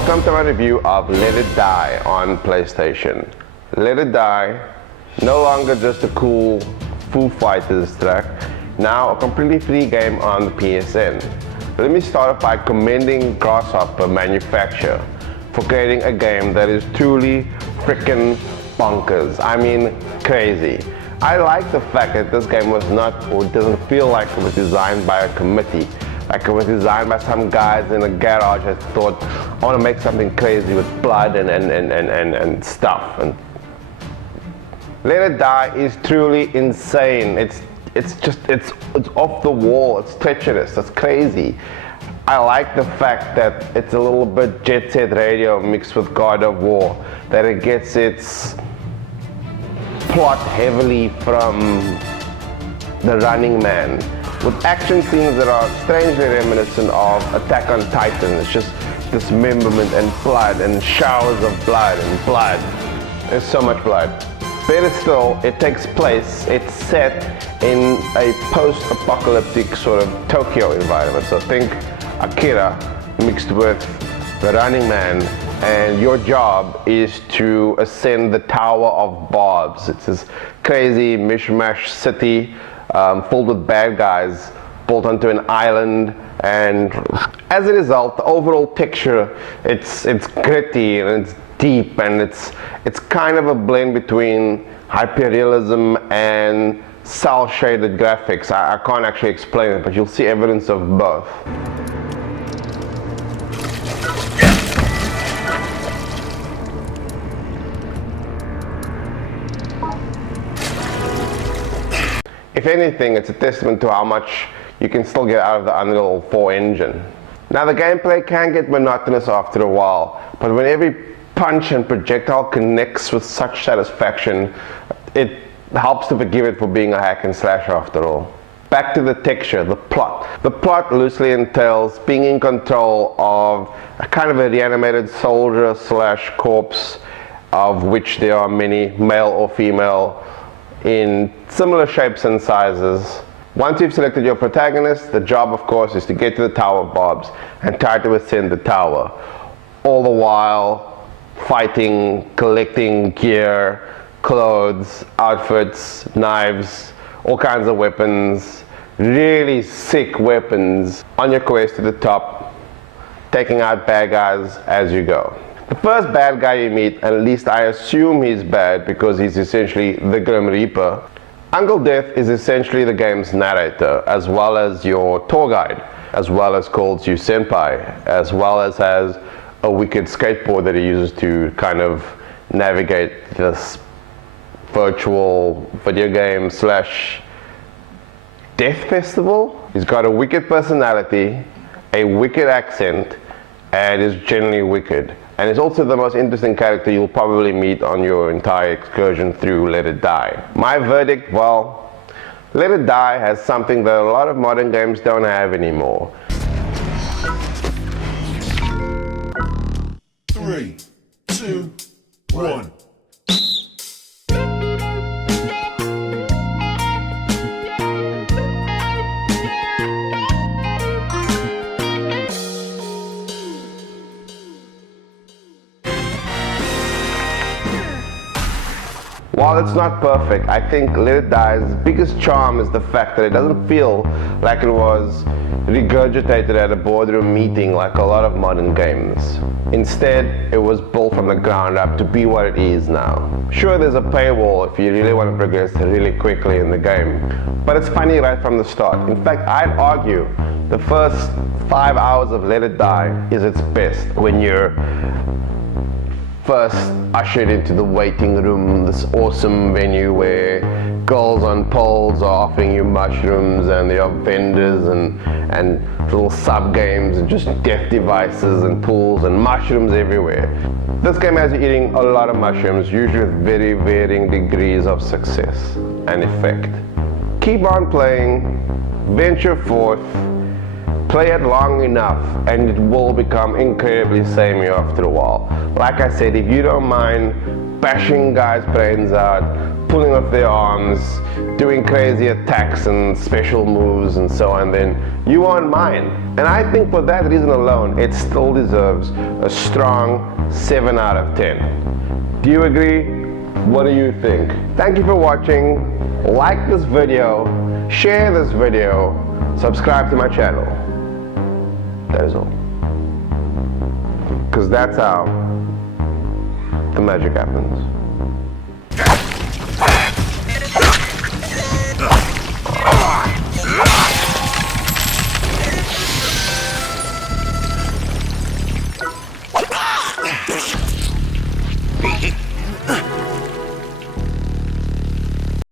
Welcome to my review of Let It Die on PlayStation. Let It Die, no longer just a cool Foo Fighters track, now a completely free game on the PSN. Let me start off by commending Grasshopper manufacturer for creating a game that is truly freaking bonkers. I mean, crazy. I like the fact that this game was not, or doesn't feel like it was designed by a committee. Like it was designed by some guys in a garage that thought, I want to make something crazy with blood and stuff. And Let It Die is truly insane. It's off the wall, it's treacherous, it's crazy. I like the fact that it's a little bit Jet Set Radio mixed with God of War, that it gets its plot heavily from The Running Man, with action scenes that are strangely reminiscent of Attack on Titan. It's just dismemberment and blood and showers of blood and blood. There's so much blood. Better still, it takes place, it's set in a post-apocalyptic sort of Tokyo environment. So think Akira mixed with The Running Man, and your job is to ascend the Tower of Barbs. It's this crazy mishmash city filled with bad guys built onto an island, and as a result, the overall picture, it's gritty and it's deep, and it's kind of a blend between hyperrealism and cel-shaded graphics. I can't actually explain it, but you'll see evidence of both. If anything, it's a testament to how much you can still get out of the Unreal 4 engine. Now, the gameplay can get monotonous after a while, but when every punch and projectile connects with such satisfaction, it helps to forgive it for being a hack and slash after all. Back to the texture, the plot. The plot loosely entails being in control of a kind of a reanimated soldier slash corpse, of which there are many, male or female, in similar shapes and sizes. Once you've selected your protagonist, the job of course is to get to the Tower of Barbs and try to ascend the tower, all the while fighting, collecting gear, clothes, outfits, knives, all kinds of weapons, really sick weapons, on your quest to the top, taking out bad guys as you go. The first bad guy you meet, and at least I assume he's bad because he's essentially the Grim Reaper. Uncle Death is essentially the game's narrator, as well as your tour guide, as well as calls you senpai, as well as has a wicked skateboard that he uses to kind of navigate this virtual video game slash death festival. He's got a wicked personality, a wicked accent, and is generally wicked. And it's also the most interesting character you'll probably meet on your entire excursion through Let It Die. My verdict, well, Let It Die has something that a lot of modern games don't have anymore. 3, 2, 1. While it's not perfect, I think Let It Die's biggest charm is the fact that it doesn't feel like it was regurgitated at a boardroom meeting like a lot of modern games. Instead, it was built from the ground up to be what it is now. Sure, there's a paywall if you really want to progress really quickly in the game, but it's funny right from the start. In fact, I'd argue the first 5 hours of Let It Die is its best, when you're first ushered into the waiting room, this awesome venue where girls on poles are offering you mushrooms, and there are vendors and little sub games and just death devices and pools and mushrooms everywhere. This game has you eating a lot of mushrooms, usually with very varying degrees of success and effect. Keep on playing, venture forth, play it long enough and it will become incredibly samey after a while. Like I said, if you don't mind bashing guys' brains out, pulling off their arms, doing crazy attacks and special moves and so on, then you want mine. And I think for that reason alone, it still deserves a strong 7 out of 10. Do you agree? What do you think? Thank you for watching. Like this video, share this video, subscribe to my channel. That is all. Because that's how the magic happens.